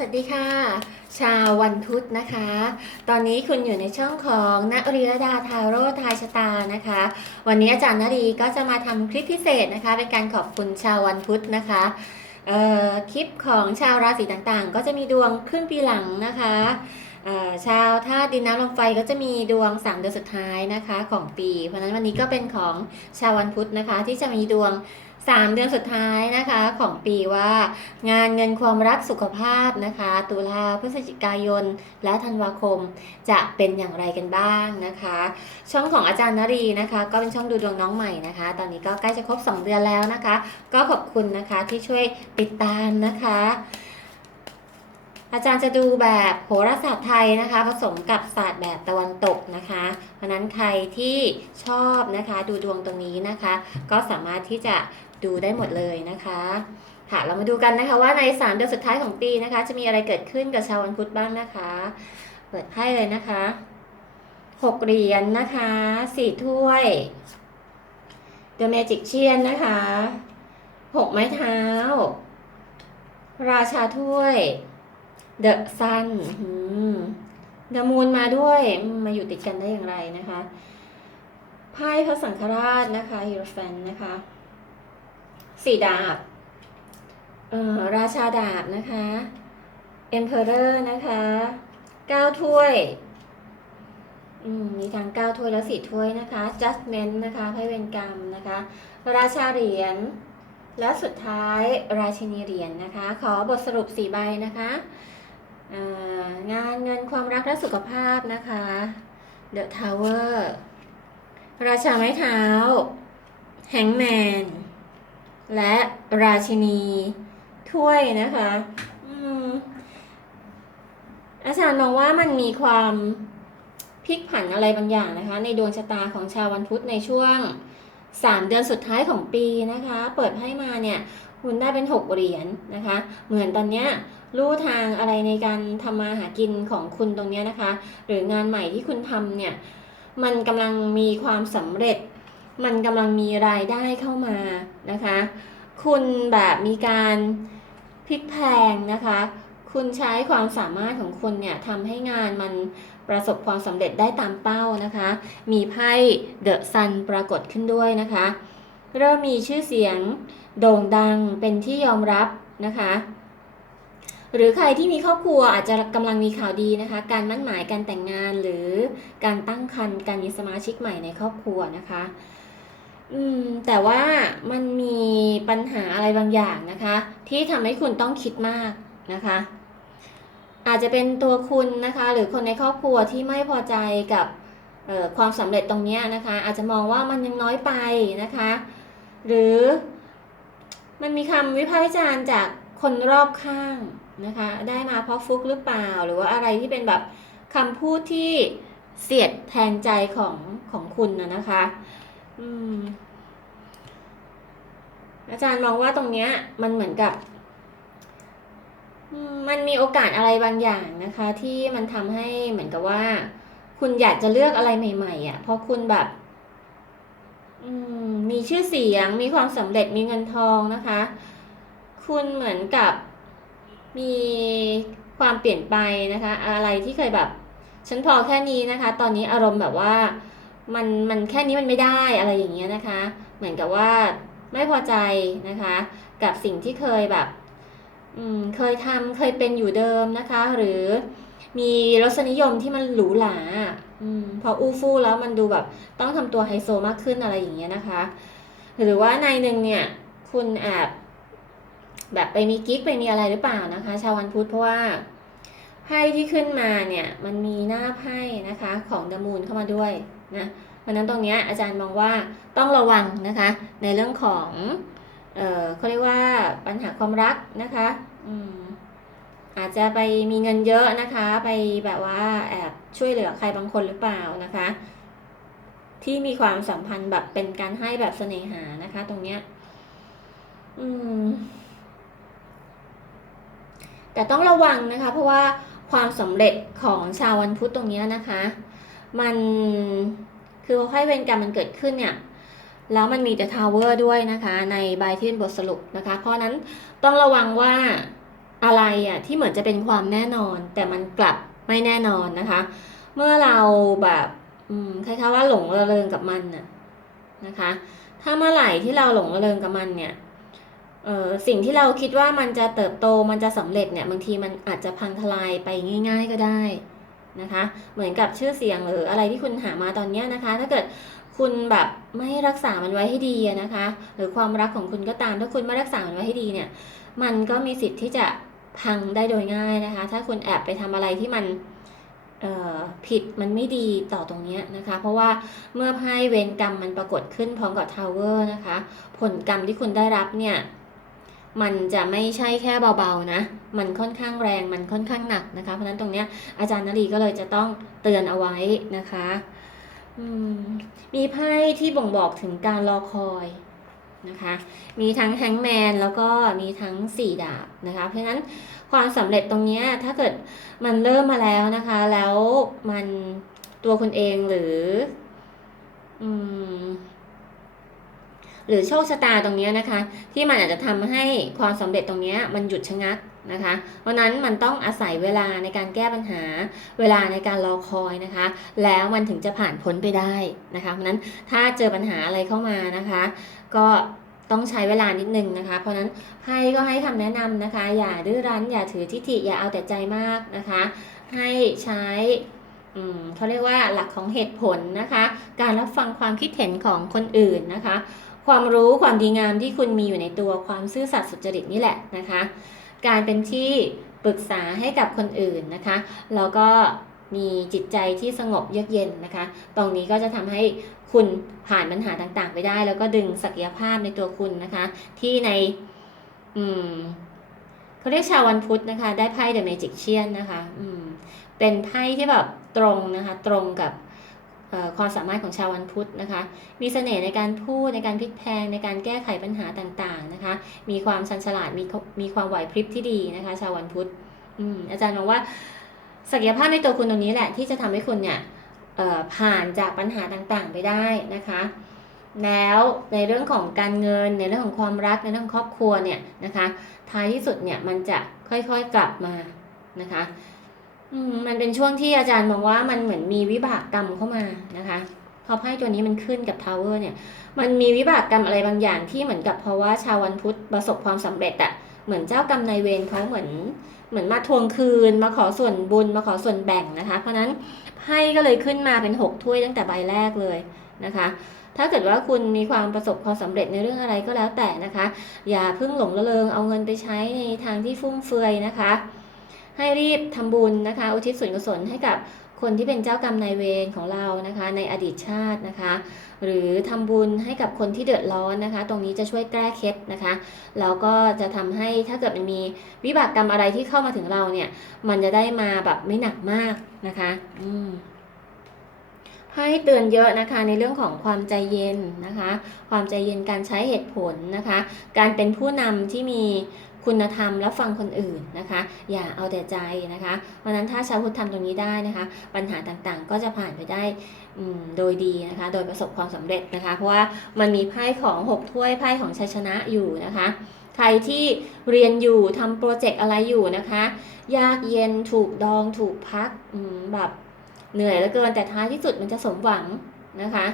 สวัสดีค่ะ ชาววันพุธนะคะ ตอนนี้คุณอยู่ในช่องของนรีรดาทาโร่ทายชะตานะคะ วันนี้อาจารย์นรีก็จะมาทำคลิปพิเศษนะคะเป็นการขอบคุณชาววันพุธนะคะคลิปของชาวราศีต่างๆ ก็จะมีดวงครึ่งปีหลังนะคะชาวธาตุดินน้ำลมไฟก็จะมีดวงสามเดือนสุดท้ายนะคะของปี เพราะฉะนั้นวันนี้ก็เป็นของชาววันพุธนะคะที่จะมีดวง 3 เดือนสุดท้ายนะคะของปีว่า งานเงินความรักสุขภาพนะคะ ตุลาพฤศจิกายน และธันวาคมจะเป็นอย่างไรกันบ้างนะคะ ช่องของอาจารย์นรีนะคะ ก็เป็นช่องดูดวงน้องใหม่นะคะ ตอนนี้ก็ใกล้จะครบ 2 เดือนแล้วนะคะ ก็ขอบคุณนะคะที่ช่วยติดตามนะคะอาจารย์จะดูแบบโหราศาสตร์ไทยนะคะ ผสมกับศาสตร์แบบตะวันตกนะคะ เพราะฉะนั้นใครที่ชอบนะคะ ดูดวงตรงนี้นะคะ ก็สามารถที่จะ ดูได้หมดเลยนะคะค่ะเรามาดูกันนะคะว่าใน3เดือนสุดท้ายของปีนะคะ จะมีอะไรเกิดขึ้นกับชาววันพุธบ้างนะคะ เปิดไพ่เลยนะคะ6เหรียญนนะคะ4ถ้วย The Magic เชียนนะคะ6ไม้เท้า ราชาถ้วย The Sun อืม The Moon มาด้วยมมาอยู่ติดกันได้อย่างไรนะคะไพ่พระสังฆราชนะคะฮิโรแฟนนะคะ สี่ดาบเอ่อราชาดาบนะคะ Emperor นะคะเก้าถ้วยอืมมีทั้งเก้าถ้วยและสี่ถ้วยนะคะ Judgment นะคะไพ่เวรกรรมนะคะ ราชาเหรียญและสุดท้ายราชินีเหรียญนะคะ ขอบทสรุปสี่ใบนะคะงานเงินความรักและสุขภาพนะคะ The Tower ราชาไม้เท้าแฮง และราชินีถ้วยนะคะอืมอาจารย์มองว่ามันมีความพลิกผันอะไรบางอย่างนะคะ ในดวงชะตาของชาววันพุธในช่วง 3 เดือนสุดท้ายของปีนะคะ เปิดให้มาเนี่ยคุณได้เป็น 6 เหรียญนะคะ เหมือนตอนเนี้ยรู้ทางอะไรในการทำมาหากินของคุณตรงเนี้ยนะคะ หรืองานใหม่ที่คุณทำเนี่ย มันกำลังมีความสำเร็จ มันกำลังมีรายได้เข้ามานะคะ คุณแบบมีการพลิกแพลงนะคะ คุณใช้ความสามารถของคุณเนี่ยทำให้งานมันประสบความสำเร็จได้ตามเป้านะคะ มีไพ่เดอะซันปรากฏขึ้นด้วยนะคะ เริ่มมีชื่อเสียงโด่งดังเป็นที่ยอมรับนะคะ หรือใครที่มีครอบครัวอาจจะกำลังมีข่าวดีนะคะ การมั่นหมายการแต่งงานหรือการตั้งครรภ์การมีสมาชิกใหม่ในครอบครัวนะคะ อืม แต่ว่ามันมีปัญหาอะไรบางอย่างนะคะ ที่ทำให้คุณต้องคิดมากนะคะ อาจจะเป็นตัวคุณนะคะ หรือคนในครอบครัวที่ไม่พอใจกับความสำเร็จตรงนี้นะคะ อาจจะมองว่ามันยังน้อยไปนะคะ หรือมันมีคำวิพากษ์วิจารณ์จากคนรอบข้างนะคะ ได้มาเพราะฟุกหรือเปล่า หรือว่าอะไรที่เป็นแบบคำพูดที่เสียดแทงใจของของคุณนะนะคะ อืม อาจารย์มองว่าตรงเนี้ย มันเหมือนกับ มันมีโอกาสอะไรบางอย่างนะคะ ที่มันทำให้เหมือนกับว่า คุณอยากจะเลือกอะไรใหม่ ๆอะ เพราะคุณแบบมีชื่อเสียง มีความสำเร็จมีเงินทองนะคะ คุณเหมือนกับมีความเปลี่ยนไปนะคะ อะไรที่เคยแบบ ฉันพอแค่นี้นะคะ ตอนนี้อารมณ์แบบว่า มันมันแค่นี้มันไม่ได้อะไรอย่างเงี้ยนะคะ เหมือนกับว่าไม่พอใจนะคะ กับสิ่งที่เคยแบบเคยทำเคยเป็นอยู่เดิมนะคะ หรือมีรสนิยมที่มันหรูหราอืมพออู้ฟู่แล้วมันดูแบบต้องทำตัวไฮโซมากขึ้นอะไรอย่างเงี้ยนะคะ หรือว่าในหนึ่งเนี่ยคุณแอบแบบไปมีกิ๊กไปมีอะไรหรือเปล่านะคะ ชาววันพุธเพราะว่าไพ่ที่ขึ้นมาเนี่ยมันมีหน้าไพ่นะคะของดมูลเข้ามาด้วย นะเพราะนั้นตรงนี้อาจารย์มองว่าต้องระวังนะคะในเรื่องของเออเขาเรียกว่าปัญหาความรักนะคะอืมอาจจะไปมีเงินเยอะนะคะ ไปแบบว่าแอบช่วยเหลือใครบางคนหรือเปล่านะคะ ที่มีความสัมพันธ์แบบเป็นการให้แบบเสน่หานะคะ ตรงเนี้ยอืมแต่ต้องระวังนะคะ เพราะว่าความสำเร็จของชาววันพุธตรงเนี้ยนะคะ มันคือพอให้เวรกรรมมันเกิดขึ้นเนี่ยแล้วมันมีแต่ทาวเวอร์ด้วยนะคะในใบที่เป็นบทสรุปนะคะ เพราะนั้นต้องระวังว่าอะไรอะที่เหมือนจะเป็นความแน่นอน แต่มันกลับไม่แน่นอนนะคะ เมื่อเราแบบอืมคล้ายๆว่าหลงระเริงกับมันน่ะนะคะ ถ้าเมื่อไหร่ที่เราหลงระเริงกับมันเนี่ยเออสิ่งที่เราคิดว่ามันจะเติบโตมันจะสำเร็จเนี่ยบางทีมันอาจจะพังทลายไปง่าย ๆ ก็ได้ นะคะ เหมือนกับชื่อเสียงหรืออะไรที่คุณหามาตอนนี้นะคะ ถ้าเกิดคุณแบบไม่รักษามันไว้ให้ดีนะคะ หรือความรักของคุณก็ตาม ถ้าคุณไม่รักษามันไว้ให้ดีเนี่ย มันก็มีสิทธิ์ที่จะพังได้โดยง่ายนะคะ ถ้าคุณแอบไปทำอะไรที่มันผิดมันไม่ดีต่อตรงนี้นะคะ เพราะว่าเมื่อไพ่เวรกรรมมันปรากฏขึ้นพร้อมกับทาวเวอร์นะคะ ผลกรรมที่คุณได้รับเนี่ย มันจะไม่ใช่แค่เบาๆนะ มันค่อนข้างแรง มันค่อนข้างหนักนะคะ เพราะฉะนั้นตรงเนี้ยอาจารย์นลีก็เลยจะต้องเตือนเอาไว้นะคะ มีไพ่ที่บ่งบอกถึงการรอคอยนะคะ มีทั้งแฮงแมนแล้วก็มีทั้งสี่ดาบนะคะ เพราะฉะนั้นความสำเร็จตรงนี้ถ้าเกิดมันเริ่มมาแล้วนะคะ แล้วมันตัวคุณเองหรือ อืม หรือโชคชะตาตรงนี้นะคะ ที่มันอาจจะทำให้ความสำเร็จตรงนี้มันหยุดชะงักนะคะ เพราะนั้นมันต้องอาศัยเวลาในการแก้ปัญหา เวลาในการรอคอยนะคะ แล้วมันถึงจะผ่านพ้นไปได้นะคะ เพราะนั้นถ้าเจอปัญหาอะไรเข้ามานะคะ ก็ต้องใช้เวลานิดนึงนะคะ เพราะนั้นไพ่ก็ให้คำแนะนำนะคะ อย่าดื้อรั้น อย่าถือทิฐิอย่าเอาแต่ใจมากนะคะ ให้ใช้เขาเรียกว่าหลักของเหตุผลนะคะ การรับฟังความคิดเห็นของคนอื่นนะคะ ความรู้ความดีงามที่คุณมีอยู่ในตัวความซื่อสัตย์สุจริตนี่แหละนะคะ การเป็นที่ปรึกษาให้กับคนอื่นนะคะ แล้วก็มีจิตใจที่สงบเยือกเย็นนะคะ ตรงนี้ก็จะทำให้คุณผ่านปัญหาต่างๆ ไปได้ แล้วก็ดึงศักยภาพในตัวคุณนะคะ ที่ในอืมเขาเรียกชาววันพุธนะคะ ได้ไพ่ The Magician นนะคะ อืม เป็นไพ่ที่แบบตรงนะคะ ตรงกับ ความสามารถของชาววันพุธนะคะ มีเสน่ห์ในการพูดในการพลิกแพงในการแก้ไขปัญหาต่างๆนะคะ มีความชันฉลาดมีมีความไหวพริบที่ดีนะคะ ชาววันพุธอืมอาจารย์มองว่าศักยภาพในตัวคุณตรงนี้แหละที่จะทำให้คุณเนี่ยผ่านจากปัญหาต่างๆไปได้นะคะ แล้วในเรื่องของการเงินในเรื่องของความรักในเรื่องครอบครัวเนี่ยนะคะ ท้ายที่สุดเนี่ยมันจะค่อยๆกลับมานะคะ อืมมันเป็นช่วงที่อาจารย์มองว่ามันเหมือนมีวิบากกรรมเข้ามานะคะพอไพ่ตัวนี้มันขึ้นกับทาวเวอร์เนี่ย มันมีวิบากกรรมอะไรบางอย่างที่เหมือนกับเพราะว่าชาววันพุธประสบความสำเร็จอะเหมือนเจ้ากรรมนายเวรเขาเหมือนเหมือนมาทวงคืน มาขอส่วนบุญมาขอส่วนแบ่งนะคะ เพราะฉะนั้นไพ่ก็เลยขึ้นมาเป็นหกถ้วยตั้งแต่ใบแรกเลยนะคะ ถ้าเกิดว่าคุณมีความประสบความสำเร็จในเรื่องอะไรก็แล้วแต่นะคะ อย่าเพิ่งหลงระเริงเอาเงินไปใช้ในทางที่ฟุ่มเฟือยนะคะ ให้รีบทำบุญนะคะ อุทิศส่วนกุศลให้กับคนที่เป็นเจ้ากรรมนายเวรของเรานะคะ ในอดีตชาตินะคะ หรือทำบุญให้กับคนที่เดือดร้อนนะคะ ตรงนี้จะช่วยแก้เคล็ดนะคะแล้วก็จะทำให้ถ้าเกิดมันมีวิบากกรรมอะไรที่เข้ามาถึงเราเนี่ย มันจะได้มาแบบไม่หนักมากนะคะ อืมให้เตือนเยอะนะคะในเรื่องของความใจเย็นนะคะ ความใจเย็นการใช้เหตุผลนะคะ การเป็นผู้นำที่มี คุณธรรมและฟังคนอื่นนะคะ อย่าเอาแต่ใจนะคะเพราะนั้นถ้าชาวพุทธทำตรงนี้ได้นะคะ ปัญหาต่างๆก็จะผ่านไปได้โดยดีนะคะ โดยประสบความสำเร็จนะคะ เพราะว่ามันมีไพ่ของหกถ้วยไพ่ของชัยชนะอยู่นะคะ ใครที่เรียนอยู่ทำโปรเจกต์อะไรอยู่นะคะ ยากเย็นถูกดองถูกพักแบบเหนื่อยเหลือเกินแต่ท้ายที่สุดมันจะสมหวัง นะคะ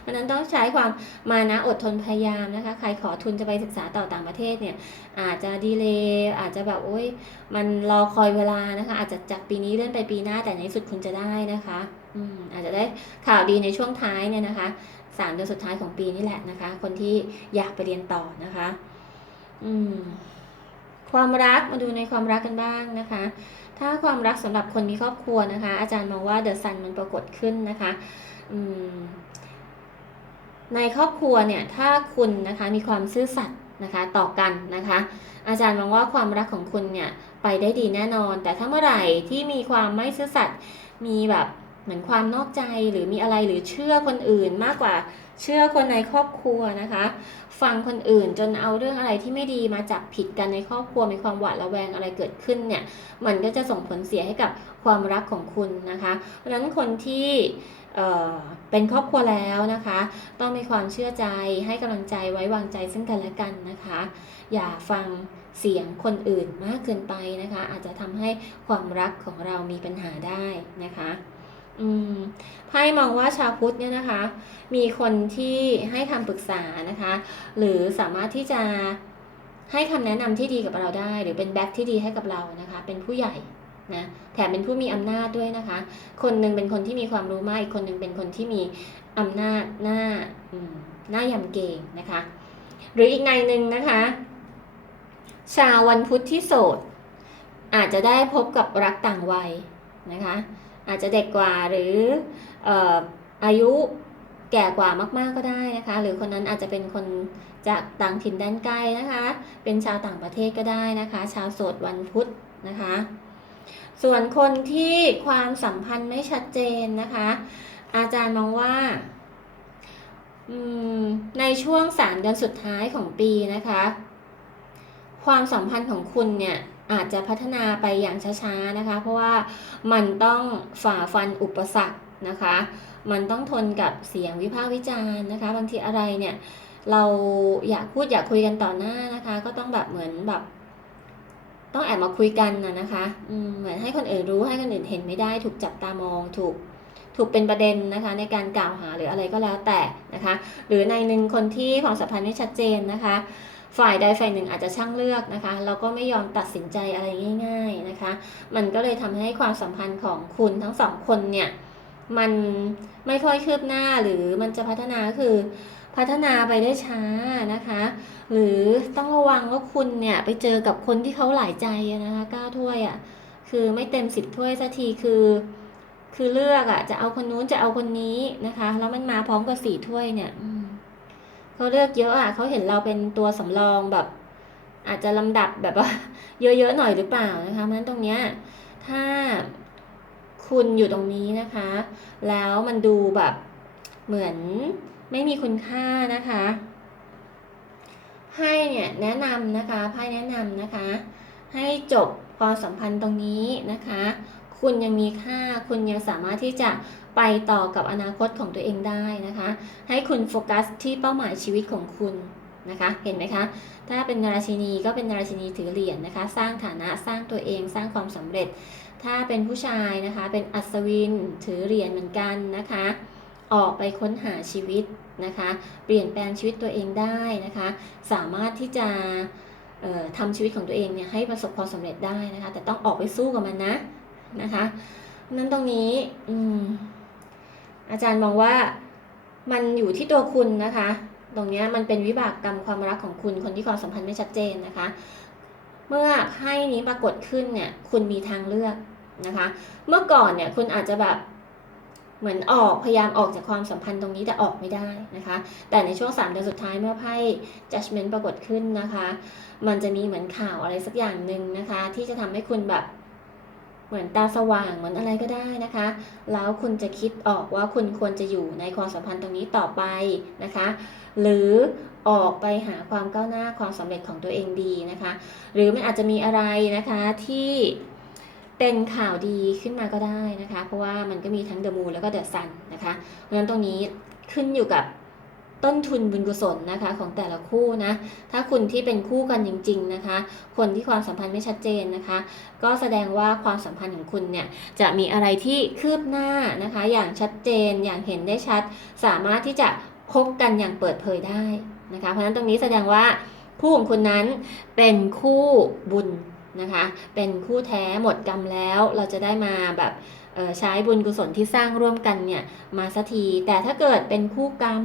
เพราะฉะนั้นต้องใช้ความมานะอดทนพยายามนะคะ ใครขอทุนจะไปศึกษาต่อต่างประเทศเนี่ยอาจจะดีเลย์อาจจะแบบโอ้ยมันรอคอยเวลานะคะ อาจจะจากปีนี้เลื่อนไปปีหน้าแต่ในสุดคุณจะได้นะคะอืมอาจจะได้ข่าวดีในช่วงท้ายเนี่ยนะคะสามเดือนสุดท้ายของปีนี่แหละนะคะ คนที่อยากไปเรียนต่อนะคะ อืมความรักมาดูในความรักกันบ้างนะคะ ถ้าความรักสำหรับคนมีครอบครัวนะคะ อาจารย์มองว่าเดอะซันมันปรากฏขึ้นนะคะ ในครอบครัวเนี่ยถ้าคุณนะคะมีความซื่อสัตย์นะคะต่อกันนะคะ อาจารย์มองว่าความรักของคุณเนี่ยไปได้ดีแน่นอน แต่ถ้าเมื่อไหร่ที่มีความไม่ซื่อสัตย์มีแบบ เหมือนความนอกใจหรือมีอะไรหรือเชื่อคนอื่นมากกว่าเชื่อคนในครอบครัวนะคะ ฟังคนอื่นจนเอาเรื่องอะไรที่ไม่ดีมาจับผิดกันในครอบครัวมีความหวาดระแวงอะไรเกิดขึ้นเนี่ยมันก็จะส่งผลเสียให้กับความรักของคุณนะคะ เพราะฉะนั้นคนที่เเป็นครอบครัวแล้วนะคะ ต้องมีความเชื่อใจให้กำลังใจไว้วางใจซึ่งกันและกันนะคะ อย่าฟังเสียงคนอื่นมากเกินไปนะคะ อาจจะทำให้ความรักของเรามีปัญหาได้นะคะ อืมไพ่มองว่าชาวพุทธเนี่ยนะคะ มีคนที่ให้คำปรึกษานะคะ หรือสามารถที่จะให้คำแนะนำที่ดีกับเราได้ หรือเป็นแบ็คที่ดีให้กับเรานะคะ เป็นผู้ใหญ่นะแถมเป็นผู้มีอำนาจด้วยนะคะ คนหนึ่งเป็นคนที่มีความรู้มากอีกคนหนึ่งเป็นคนที่มีอำนาจหน้าอืมหน้ายำเกงนะคะ หรืออีกในหนึ่งนะคะ ชาววันพุธที่โสด อาจจะได้พบกับรักต่างวัยนะคะ อาจจะเด็กกว่าหรืออายุแก่กว่ามากๆก็ได้นะคะ หรือคนนั้นอาจจะเป็นคนจากต่างถิ่นแดนไกลนะคะ เป็นชาวต่างประเทศก็ได้นะคะ ชาวโสดวันพุธนะคะ ส่วนคนที่ความสัมพันธ์ไม่ชัดเจนนะคะ อาจารย์มองว่าในช่วงสามเดือนสุดท้ายของปีนะคะ ความสัมพันธ์ของคุณเนี่ย อาจจะพัฒนาไปอย่างช้าๆนะคะ เพราะว่ามันต้องฝ่าฟันอุปสรรคนะคะ มันต้องทนกับเสียงวิพากษ์วิจารณ์นะคะ บางทีอะไรเนี่ยเราอยากพูดอยากคุยกันต่อหน้านะคะ ก็ต้องแบบเหมือนแบบต้องแอบมาคุยกันนะนะคะเหมือนให้คนอื่นรู้ให้คนอื่นเห็นไม่ได้ ถูกจับตามองถูกถูกเป็นประเด็นนะคะ ในการกล่าวหาหรืออะไรก็แล้วแต่นะคะ หรือในหนึ่งคนที่ความสัมพันธ์ไม่ชัดเจนนะคะ ฝ่ายใดฝ่ายหนึ่งอาจจะช่างเลือกนะคะแล้วก็ไม่ยอมตัดสินใจอะไรง่าย ๆนะคะ มันก็เลยทำให้ความสัมพันธ์ของคุณทั้งสองคนเนี่ยมันไม่ค่อยคืบหน้าหรือมันจะพัฒนาคือพัฒนาไปได้ช้านะคะ หรือต้องระวังว่าคุณเนี่ยไปเจอกับคนที่เขาหลายใจนะคะก้าถ้วยอะ่ะคือไม่เต็มสิบถ้วยสักทีคือ คือเลือกอะ่ะจะเอาคนนู้นจะเอาคนนี้นะคะ แล้วมันมาพร้อมกับสี่ถ้วยเนี่ย เขาเลือกเยอะอะเขาเห็นเราเป็นตัวสำรองแบบ อาจจะลำดับแบบว่า เยอะๆหน่อยหรือเปล่านะคะเพราะฉะนั้นตรงเนี้ยถ้าคุณอยู่ตรงนี้นะคะ แล้วมันดูแบบเหมือนไม่มีคุณค่านะคะไพ่เนี่ยแนะนำนะคะไพ่แนะนำนะคะ ให้จบความสัมพันธ์ตรงนี้นะคะ คุณยังมีค่า คุณยังสามารถที่จะไปต่อกับอนาคตของตัวเองได้นะคะ ให้คุณโฟกัสที่เป้าหมายชีวิตของคุณนะคะ เห็นไหมคะ ถ้าเป็นราชินีก็เป็นราชินีถือเหรียญนะคะ สร้างฐานะสร้างตัวเองสร้างความสำเร็จ ถ้าเป็นผู้ชายนะคะ เป็นอัศวินถือเหรียญเหมือนกันนะคะ ออกไปค้นหาชีวิตนะคะ เปลี่ยนแปลงชีวิตตัวเองได้นะคะ สามารถที่จะเอ่อทำชีวิตของตัวเองเนี่ยให้ประสบความสำเร็จได้นะคะ แต่ต้องออกไปสู้กับมันนะ นะคะนั้นตรงนี้อืมอาจารย์มองว่ามันอยู่ที่ตัวคุณนะคะ ตรงนี้มันเป็นวิบากกรรมความรักของคุณคนที่ความสัมพันธ์ไม่ชัดเจนนะคะ เมื่อไพ่นี้ปรากฏขึ้นเนี่ย คุณมีทางเลือกนะคะ เมื่อก่อนเนี่ยคุณอาจจะแบบเหมือนออกพยายามออกจากความสัมพันธ์ตรงนี้แต่ออกไม่ได้นะคะ แต่ในช่วง3เดือนสุดท้ายเมื่อไพ่ judgment ปรากฏขึ้นนะคะ มันจะมีเหมือนข่าวอะไรสักอย่างหนึ่งนะคะ ที่จะทำให้คุณแบบ เหมือนตาสว่างเหมือนอะไรก็ได้นะคะ แล้วคุณจะคิดออกว่าคุณควรจะอยู่ในความสัมพันธ์ตรงนี้ต่อไปนะคะ หรือออกไปหาความก้าวหน้าความสำเร็จของตัวเองดีนะคะ หรือมันอาจจะมีอะไรนะคะที่เป็นข่าวดีขึ้นมาก็ได้นะคะ เพราะว่ามันก็มีทั้งเดอะมูนแล้วก็เดอะซันนะคะเพราะฉะนั้นตรงนี้ขึ้นอยู่กับ ต้นทุนบุญกุศลนะคะของแต่ละคู่นะ ถ้าคุณที่เป็นคู่กันจริง ๆนะคะ คนที่ความสัมพันธ์ไม่ชัดเจนนะคะ ก็แสดงว่าความสัมพันธ์ของคุณเนี่ยจะมีอะไรที่คืบหน้านะคะ อย่างชัดเจนอย่างเห็นได้ชัด สามารถที่จะคบกันอย่างเปิดเผยได้นะคะ เพราะฉะนั้นตรงนี้แสดงว่าคู่ของคุณนั้นเป็นคู่บุญนะคะ เป็นคู่แท้หมดกรรมแล้วเราจะได้มาแบบใช้บุญกุศลที่สร้างร่วมกันเนี่ยมาสักที แต่ถ้าเกิดเป็นคู่กรรม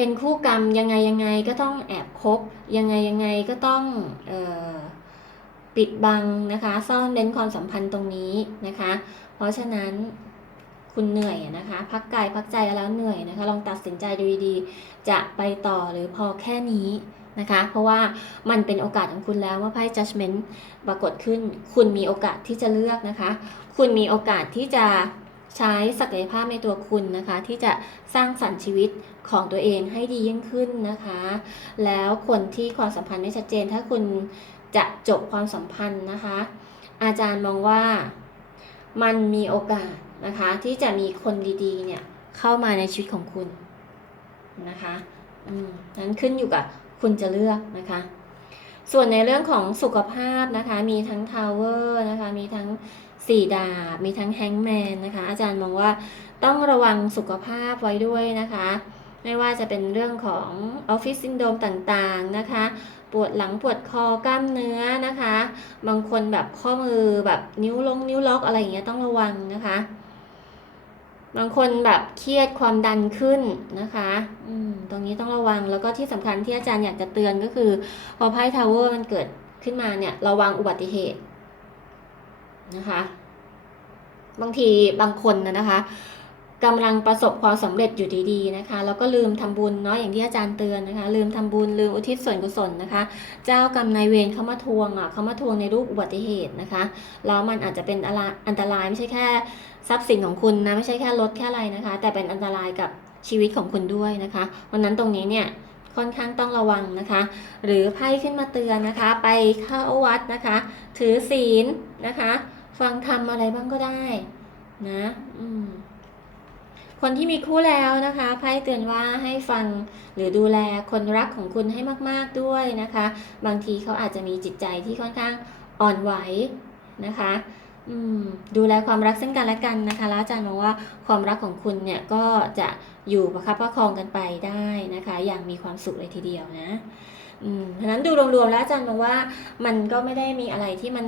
เป็นคู่กรรมยังไงยังไงก็ต้องแอบคบยังไงยังไงก็ต้องออปิดบังนะคะซ่อนเร้นความสัมพันธ์ตรงนี้นะคะ เพราะฉะนั้นคุณเหนื่อยนะคะ พักกายพักใจแล้วเหนื่อยนะคะ ลองตัดสินใจดูดีๆจะไปต่อหรือพอแค่นี้นะคะ เพราะว่ามันเป็นโอกาสของคุณแล้วเมื่อไพ่ judgment ปรากฏขึ้น คุณมีโอกาสที่จะเลือกนะคะ คุณมีโอกาสที่จะ ใช้ศักยภาพในตัวคุณนะคะ ที่จะสร้างสรรค์ชีวิตของตัวเองให้ดียิ่งขึ้นนะคะ แล้วคนที่ความสัมพันธ์ไม่ชัดเจน ถ้าคุณจะจบความสัมพันธ์นะคะ อาจารย์มองว่ามันมีโอกาสนะคะ ที่จะมีคนดีๆ เนี่ยเข้ามาในชีวิตของคุณนะคะอืมนั้นขึ้นอยู่กับคุณจะเลือกนะคะ ส่วนในเรื่องของสุขภาพนะคะ มีทั้งทาวเวอร์นะคะ มีทั้ง สี่ดาบมีทั้งแฮงแมนนะคะ อาจารย์มองว่าต้องระวังสุขภาพไว้ด้วยนะคะ ไม่ว่าจะเป็นเรื่องของออฟฟิศซินโดมต่างๆนะคะ ปวดหลังปวดคอกล้ามเนื้อนะคะ บางคนแบบข้อมือแบบนิ้วลงนิ้วล็อกอะไรอย่างเงี้ยต้องระวังนะคะ บางคนแบบเครียดความดันขึ้นนะคะอืมตรงนี้ต้องระวังแล้วก็ที่สำคัญที่อาจารย์อยากจะเตือนก็คือ พอไพ่ทาวเวอร์มันเกิดขึ้นมาเนี่ยระวังอุบัติเหตุ นะคะ บางทีบางคนนะนะคะกำลังประสบความสำเร็จอยู่ดีๆนะคะ แล้วก็ลืมทำบุญเนาะอย่างที่อาจารย์เตือนนะคะ ลืมทำบุญลืมอุทิศส่วนกุศลนะคะ เจ้ากรรมนายเวรเขามาทวงอะเขามาทวงในรูปอุบัติเหตุนะคะแล้วมันอาจจะเป็นอันตรายไม่ใช่แค่ทรัพย์สินของคุณนะไม่ใช่แค่รถแค่อะไรนะคะ แต่เป็นอันตรายกับชีวิตของคุณด้วยนะคะวันนั้นตรงนี้เนี่ยค่อนข้างต้องระวังนะคะ หรือไพ่ขึ้นมาเตือนนะคะ ไปเข้าวัดนะคะ ถือศีลนะคะ ฟังธรรมอะไรบ้างก็ได้นะอืมคนที่มีคู่แล้วนะคะไพ่เตือนว่าให้ฟังหรือดูแลคนรักของคุณให้มาก ๆด้วยนะคะ บางทีเขาอาจจะมีจิตใจที่ค่อนข้างอ่อนไหวนะคะดูแลความรักซึ่งกันและกันนะคะแล้วอาจารย์มองว่าความรักของคุณเนี่ยก็จะอยู่ประคับประคองกันไปได้นะคะ อย่างมีความสุขเลยทีเดียวนะ อืมฉะนั้นดูรวมๆแล้วอาจารย์มองว่ามันก็ไม่ได้มีอะไรที่มัน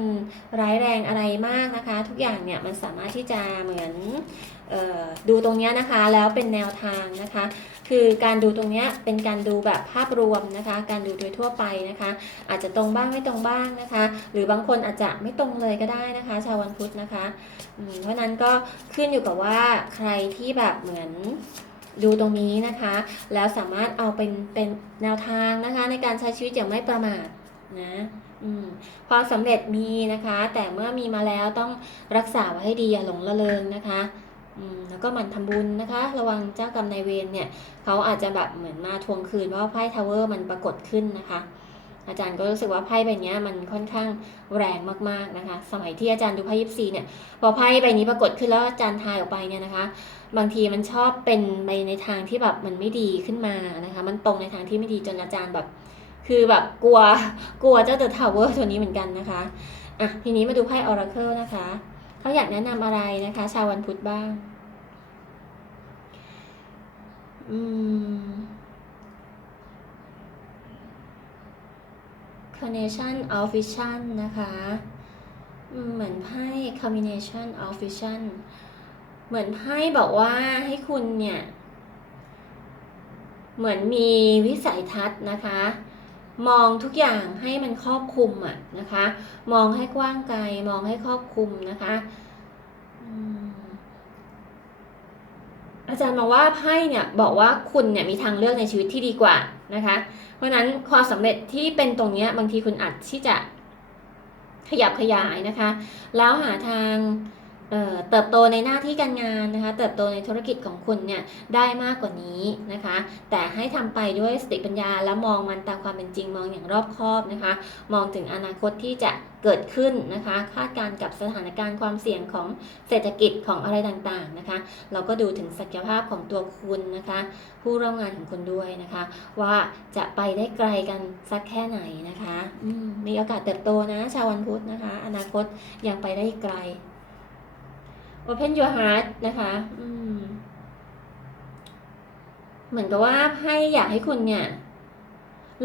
ร้ายแรงอะไรมากนะคะ ทุกอย่างเนี่ยมันสามารถที่จะเหมือนออดูตรงนี้นะคะแล้วเป็นแนวทางนะคะ คือการดูตรงเนี้ยเป็นการดูแบบภาพรวมนะคะ การดูโดยทั่วไปนะคะ อาจจะตรงบ้างไม่ตรงบ้างนะคะ หรือบางคนอาจจะไม่ตรงเลยก็ได้นะคะ ชาววันพุธนะคะเพราะนั้นก็ขึ้นอยู่กับว่าใครที่แบบเหมือน ดูตรงนี้นะคะ แล้วสามารถเอาเป็นเป็นแนวทางนะคะ ในการใช้ชีวิตอย่างไม่ประมาทนะความสำเร็จมีนะคะ แต่เมื่อมีมาแล้วต้องรักษาไว้ให้ดีอย่าหลงละเลงนะคะแล้วก็มันทำบุญนะคะ ระวังเจ้ากรรมนายเวรเนี่ยเขาอาจจะแบบเหมือนมาทวงคืนว่าไพ่ทาวเวอร์มันปรากฏขึ้นนะคะ อาจารย์ก็รู้สึกว่าไพ่ใบนี้มันค่อนข้างแรงมากๆนะคะ สมัยที่อาจารย์ดูไพ่ยิปซีเนี่ย พอไพ่ใบนี้ปรากฏขึ้นแล้วอาจารย์ทายออกไปเนี่ยนะคะ บางทีมันชอบเป็นไปในทางที่แบบมันไม่ดีขึ้นมานะคะ มันตรงในทางที่ไม่ดีจนอาจารย์แบบ คือแบบกลัวกลัวเจ้าเดอะทาวเวอร์ตัวนี้เหมือนกันนะคะอะทีนี้มาดูไพ่ออราเคิลนะคะเขาอยากแนะนำอะไรนะคะ ชาววันพุธบ้าง อืม Carnation of Vision นะคะ เหมือนไพ่ Combination of Vision เหมือนไพ่บอกว่าให้คุณเนี่ย เหมือนมีวิสัยทัศน์นะคะ มองทุกอย่างให้มันครอบคลุมอะนะคะ มองให้กว้างไกล มองให้ครอบคลุมนะคะอืมอาจารย์มองว่าไพ่เนี่ยบอกว่าคุณเนี่ยมีทางเลือกในชีวิตที่ดีกว่า นะคะ เพราะนั้นความสำเร็จที่เป็นตรงนี้บางทีคุณอาจที่จะขยับขยายนะคะ แล้วหาทาง เออเติบโตในหน้าที่การงานนะคะ เติบโตในธุรกิจของคุณเนี่ยได้มากกว่านี้นะคะ แต่ให้ทำไปด้วยสติปัญญาแล้วมองมันตามความเป็นจริงมองอย่างรอบคอบนะคะ มองถึงอนาคตที่จะเกิดขึ้นนะคะ คาดการณ์กับสถานการณ์ความเสี่ยงของเศรษฐกิจของอะไรต่างๆนะคะ เราก็ดูถึงศักยภาพของตัวคุณนะคะ ผู้ร่วมงานของคุณด้วยนะคะ ว่าจะไปได้ไกลกันสักแค่ไหนนะคะมมีโอกาสเติบโตนะชาววันพุธนะคะ อนาคตยังไปได้ไกล Open your heart นะคะเหมือนกับว่าให้อยากให้คุณเนี่ย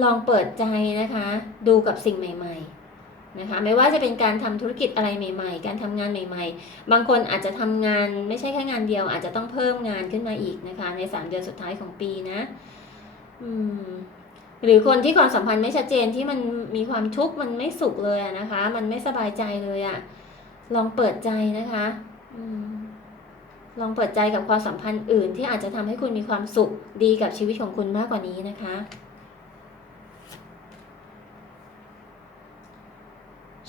ลองเปิดใจนะคะ ดูกับสิ่งใหม่ ๆ นะคะ ไม่ว่าจะเป็นการทำธุรกิจอะไรใหม่ ๆ การทำงานใหม่ ๆ บางคนอาจจะทำงานไม่ใช่แค่งานเดียว อาจจะต้องเพิ่มงานขึ้นมาอีกนะคะ ในสามเดือนสุดท้ายของปีนะ อืมหรือคนที่ความสัมพันธ์ไม่ชัดเจนที่มันมีความทุกข์มันไม่สุขเลยนะคะ มันไม่สบายใจเลยอะลองเปิดใจนะคะ ลองเปิดใจกับความสัมพันธ์อื่นที่อาจจะทำให้คุณมีความสุขดีกับชีวิตของคุณมากกว่านี้นะคะ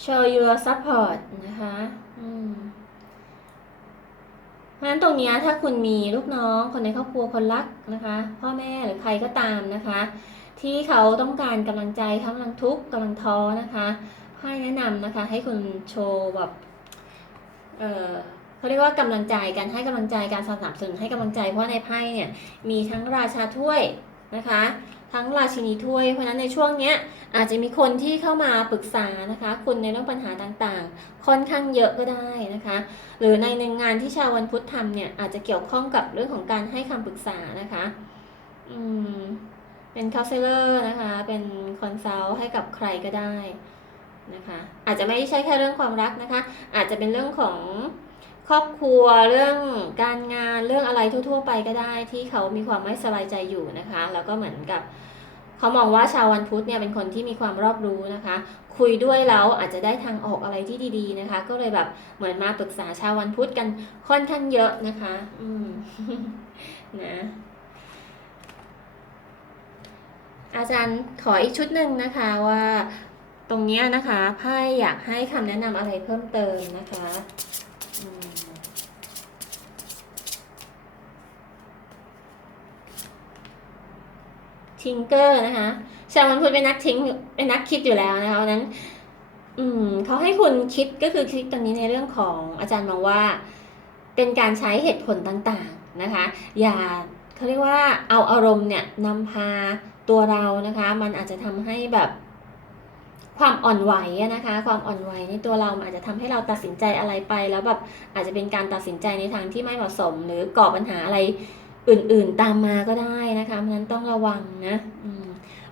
show your support นะคะเพราะฉะนั้นตรงนี้ถ้าคุณมีลูกน้องคนในครอบครัวคนรักนะคะ พ่อแม่หรือใครก็ตามนะคะ ที่เขาต้องการกำลังใจเขากำลังทุกข์กำลังท้อนะคะ ให้แนะนำนะคะ ให้คุณโชว์แบบเออ เขาเรียกว่ากำลังใจการให้กำลังใจการสนับสนุนให้กำลังใจ เพราะในไพ่เนี่ยมีทั้งราชาถ้วยนะคะ ทั้งราชินีถ้วย เพราะฉะนั้นในช่วงเนี้ยอาจจะมีคนที่เข้ามาปรึกษานะคะคุณในเรื่องปัญหาต่างๆ ค่อนข้างเยอะก็ได้นะคะ หรือในหนึ่งงานที่ชาววันพุธทำเนี่ยอาจจะเกี่ยวข้องกับเรื่องของการให้คำปรึกษานะคะอืมเป็นคาเซเลอร์นะคะ เป็นคอนซัลท์ให้กับใครก็ได้นะคะ อาจจะไม่ใช่แค่เรื่องความรักนะคะ อาจจะเป็นเรื่องของ ครอบครัวเรื่องการงานเรื่องอะไรทั่ว ๆ ไปก็ได้ที่เขามีความไม่สบายใจอยู่นะคะ แล้วก็เหมือนกับเขามองว่าชาววันพุธเนี่ยเป็นคนที่มีความรอบรู้นะคะ คุยด้วยแล้วอาจจะได้ทางออกอะไรที่ดี ๆนะคะ ก็เลยแบบเหมือนมาปรึกษาชาววันพุธกันค่อนข้างเยอะนะคะ อืมนะอาจารย์ขออีกชุดหนึ่งนะคะว่าตรงนี้นะคะไพ่อยากให้คำแนะนำอะไรเพิ่มเติมนะคะอืม ทิงเกอร์นะคะชาววันพุธเป็นนักทิ้งเป็นนักคิดอยู่แล้วนะคะเพราะนั้น อืมเขาให้คุณคิดก็คือคิดตรงนี้ในเรื่องของอาจารย์มองว่า เป็นการใช้เหตุผลต่างๆนะคะ อย่าเขาเรียกว่าเอาอารมณ์เนี่ยนำพาตัวเรานะคะ มันอาจจะทำให้แบบความอ่อนไหวนะคะ ความอ่อนไหวในตัวเราอาจจะทำให้เราตัดสินใจอะไรไป แล้วแบบอาจจะเป็นการตัดสินใจในทางที่ไม่เหมาะสม หรือก่อปัญหาอะไร อื่นๆตามมาก็ได้นะคะเพราะนั้นต้องระวังนะ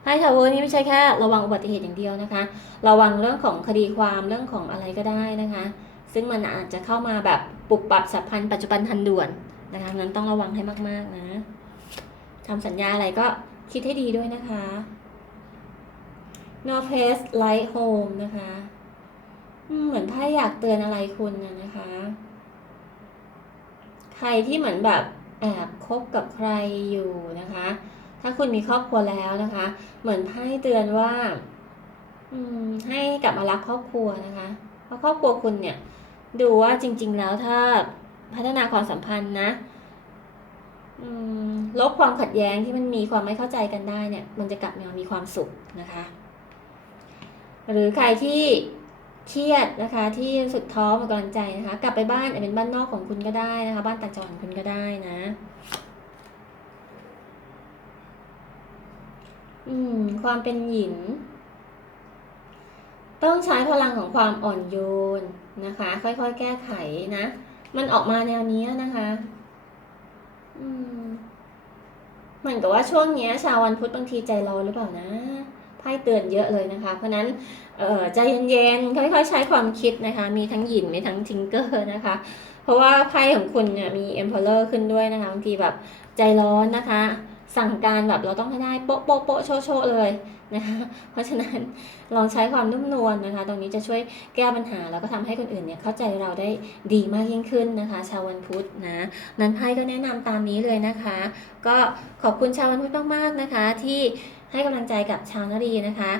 ไพ่ทาวเวอร์นี่ไม่ใช่แค่ระวังอุบัติเหตุอย่างเดียวนะคะ ระวังเรื่องของคดีความเรื่องของอะไรก็ได้นะคะ ซึ่งมันอาจจะเข้ามาแบบปรับปรับสัมพันธ์ปัจจุบันทันด่วนนะคะงั้นต้องระวังให้มากๆนะทำสัญญาอะไรก็คิดให้ดีด้วยนะคะ North Face Light Home นะคะเหมือนไพ่อยากเตือนอะไรคุณนะนะคะ ใครที่เหมือนแบบ แอบคบกับใครอยู่นะคะ ถ้าคุณมีครอบครัวแล้วนะคะ เหมือนไพ่เตือนว่าอืมให้กลับมารักครอบครัวนะคะ เพราะครอบครัวคุณเนี่ย ดูว่าจริง ๆ แล้วถ้าพัฒนาความสัมพันธ์นะลบความขัดแย้งที่มันมีความไม่เข้าใจกันได้เนี่ย มันจะกลับมามีความสุขนะคะ หรือใครที่ เครียดนะคะที่รู้สึกท้อหมดกำลังใจนะคะ กลับไปบ้านอาจเป็นบ้านนอกของคุณก็ได้นะคะ บ้านต่างจังหวัดของคุณก็ได้นะ อืม ความเป็นหญิง ต้องใช้พลังของความอ่อนโยนนะคะ ค่อยๆ แก้ไขนะ มันออกมาแนวนี้นะคะ อืมเหมือนกับว่าช่วงเนี้ย ชาววันพุธบางทีใจร้อนหรือเปล่านะ ไพ่เตือนเยอะเลยนะคะ เพราะนั้นเออใจเย็นๆค่อยๆใช้ความคิดนะคะ มีทั้งหยินมีทั้งทิงเกอร์นะคะ เพราะว่าไพ่ของคุณเนี่ยมี Emperor ขึ้นด้วยนะคะบางทีแบบใจร้อนนะคะ สั่งการแบบเราต้องให้ได้โป๊ะโป๊ะโป๊ะโชะโชะเลยนะคะเพราะฉะนั้นลองใช้ความนุ่มนวลนะคะ ตรงนี้จะช่วยแก้ปัญหาแล้วก็ทำให้คนอื่นเนี่ยเข้าใจเราได้ดีมากยิ่งขึ้นนะคะ ชาววันพุธนะนั้นไพ่ก็แนะนำตามนี้เลยนะคะ ก็ขอบคุณชาววันพุธมากๆนะคะที่ ให้กำลังใจกับชาวนารีนะคะ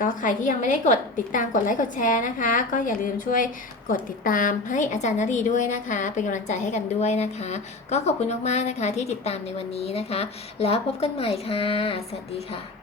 ก็ใครที่ยังไม่ได้กดติดตามกดไลค์กดแชร์นะคะ ก็อย่าลืมช่วยกดติดตามให้อาจารย์นรีด้วยนะคะ เป็นกำลังใจให้กันด้วยนะคะ ก็ขอบคุณมากๆนะคะที่ติดตามในวันนี้นะคะ แล้วพบกันใหม่ค่ะ สวัสดีค่ะ